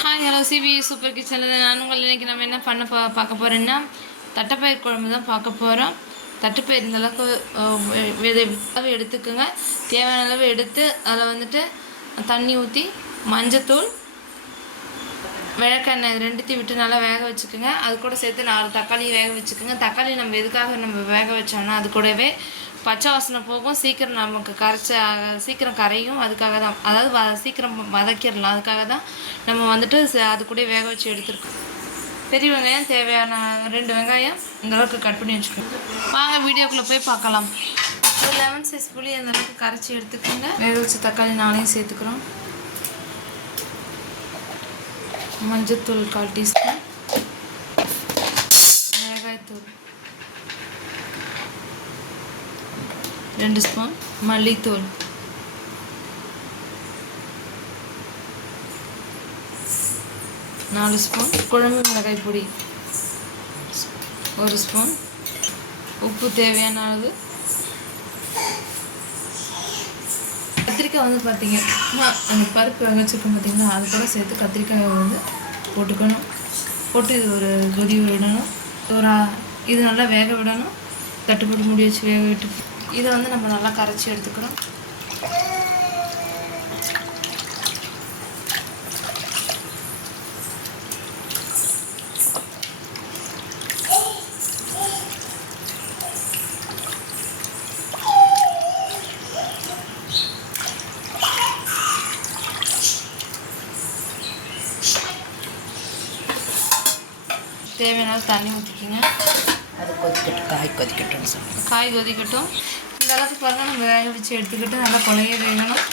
Hi hello CP super கிச்சனில் நான் உங்களை இன்றைக்கி நம்ம என்ன பண்ண பார்க்க போகிறோன்னா தட்டைப்பயிர் குழம்பு தான் பார்க்க போகிறோம். தட்டைப்பயிர் இந்த அளவுக்கு எடுத்துக்கோங்க. தேவையான அளவு எடுத்து அதில் வந்துட்டு தண்ணி ஊற்றி மஞ்சத்தூள் விளக்கெண்ணெய் இது ரெண்டுத்தையும் விட்டு நல்லா வேக வச்சுக்கோங்க. அது கூட சேர்த்து 4 தக்காளி வேக வச்சுக்கோங்க. தக்காளி நம்ம எதுக்காக நம்ம வேக வச்சோம்னா அது கூடவே பச்சை வாசனை போகும், சீக்கிரம் நமக்கு சீக்கிரம் கரையும். அதுக்காக தான், அதாவது சீக்கிரம் வதக்கிடலாம். அதுக்காக தான் நம்ம வந்துட்டு அது கூட வேக வச்சு எடுத்துருக்கோம். பெரிய வெங்காயம் தேவையான 2 வெங்காயம் இந்த அளவுக்கு கட் பண்ணி வச்சுக்கோங்க. வாங்க வீடியோக்குள்ளே போய் பார்க்கலாம். ஒரு லெமன் சைஸ் புளி அந்த அளவுக்கு கரைச்சி எடுத்துக்கோங்க. வேக வச்ச தக்காளி 4 சேர்த்துக்கிறோம். மஞ்சத்தூள் 1/4 டீஸ்பூன், மிளகாய்த்தூள் 2 ஸ்பூன், மல்லித்தூள் 4 ஸ்பூன், குழம்பு மிளகாய் பொடி 1 ஸ்பூன், உப்பு தேவையான அளவு. கத்திரிக்காய் வந்து பார்த்திங்கன்னா அந்த பருப்பு வேக வச்சுருக்கோம் பார்த்திங்கன்னா அது கூட சேர்த்து கத்திரிக்காயை வந்து போட்டுக்கணும். போட்டு இது ஒரு கொதி விடணும். இது நல்லா வேக விடணும். தட்டுப்பட்டு மூடி வச்சு வேக விட்டு இதை வந்து நம்ம நல்லா கரைச்சி எடுத்துக்கிறோம். தேவையான தண்ணி ஊற்றிக்கிங்க. அது கொதிக்கட்டும், காய் கொதிக்கட்டும்னு சொல்லுங்கள். காய் கொதிக்கட்டும். இந்த அளவுக்கு பாருங்கள், நம்ம வேக வச்சு எடுத்துக்கிட்டு நல்லா குழைய வேகணும்.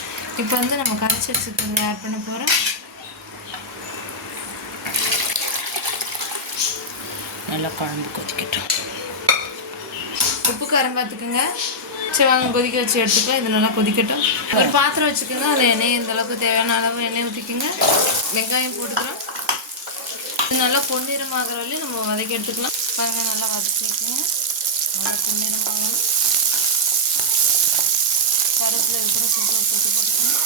இப்போ வந்து நம்ம கரைச்சி வச்சுக்கிறது ஆட் பண்ண போகிறோம். நல்லா குழம்பு கொதிக்கட்டும். உப்பு காரம் பார்த்துக்குங்க. சரி வாங்க கொதிக்க வச்சு எடுத்துக்கலாம். இது நல்லா கொதிக்கட்டும். ஒரு பாத்திரம் வச்சுக்கோங்க. அதில் எண்ணெய் இந்த அளவுக்கு தேவையான அளவு எண்ணெய் ஊற்றிக்கோங்க. வெங்காயம் போட்டுக்கிறோம். இது நல்லா பொன்னிறமாகிற வரையும் நம்ம வதக்கி எடுத்துக்கலாம். பாருங்கள், நல்லா வதக்கிக்கோங்க. நல்லா பொன்னிறமாகணும். கருவேப்பிலை கூட போட்டு போட்டுக்கணும்.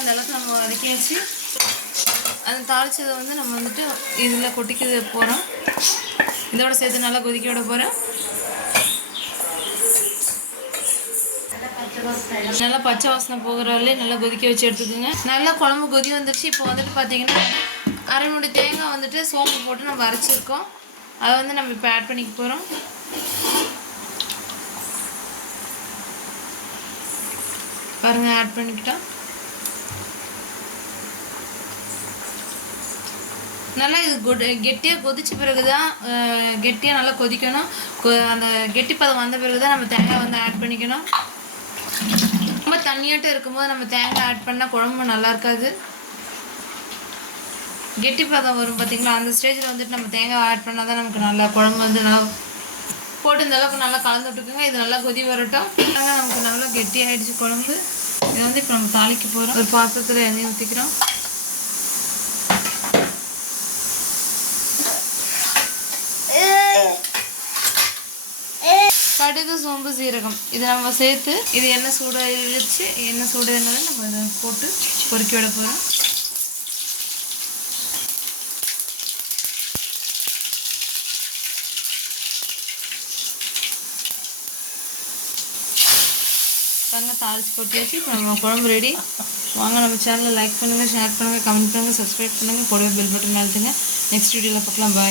அந்த அளவுக்கு நம்ம வதக்கி வச்சு அந்த தாளிச்சதை வந்து நம்ம வந்துட்டு இதில் கொட்டிக்க போகிறோம். இதோட சேர்த்து நல்லா கொதிக்க விட போகிறேன். நல்லா பச்சை வாசனை போகிற வரையிலே நல்லா கொதிக்க வச்சு எடுத்துக்கோங்க. நல்லா குழம்பு கொதி வந்துடுச்சு. இப்போ வந்துட்டு பார்த்தீங்கன்னா அரை மூடி தேங்காய் வந்துட்டு சோம்பு போட்டு நம்ம அரைச்சிருக்கோம். அதை வந்து நம்ம இப்போ ஆட் பண்ணிக்க போகிறோம். பாருங்கள், ஆட் பண்ணிக்கிட்டோம். நல்லா இது கெட்டியாக கொதிச்ச பிறகு தான், கெட்டியாக நல்லா கொதிக்கணும். அந்த கெட்டி பதம் வந்த பிறகு தான் நம்ம தேங்காய் வந்து ஆட் பண்ணிக்கணும். ரொம்ப தண்ணியாட்டம் இருக்கும்போது நம்ம தேங்காய் ஆட் பண்ணால் குழம்பு நல்லா இருக்காது. கெட்டி பதம் வரும் பார்த்திங்களா, அந்த ஸ்டேஜில் வந்துட்டு நம்ம தேங்காய் ஆட் பண்ணால் தான் நமக்கு நல்லா குழம்பு வந்து நல்லா போட்டு இந்த அளவுக்கு நல்லா கலந்து விட்டுக்குங்க. இது நல்லா கொதி வரட்டும். தேங்காய் நமக்கு நல்லா கெட்டி ஆகிடுச்சு குழம்பு. இதை வந்து இப்போ நம்ம தாளிக்க போகிறோம். ஒரு பாத்திரத்தில் எண்ணெய் ஊற்றிக்கிறோம். கடுகு, சோம்பு, சீரகம் இதை நம்ம சேர்த்து இது எண்ணெய் சூடாகிடுச்சு. எண்ணெய் சூடானதை நம்ம இதை போட்டு பொறுக்கி விட போகிறோம். பாருங்கள், தாளிச்சு கொட்டியாச்சு. இப்போ நம்ம குழம்பு ரெடி. வாங்க, நம்ம சேனலை லைக் பண்ணுங்கள், ஷேர் பண்ணுங்கள், கமெண்ட் பண்ணுங்கள், சப்ஸ்கிரைப் பண்ணுங்கள், கூடவே பெல் பட்டன் அழுத்துங்க. நெக்ஸ்ட் வீடியோவில் பார்க்கலாம். பாய்.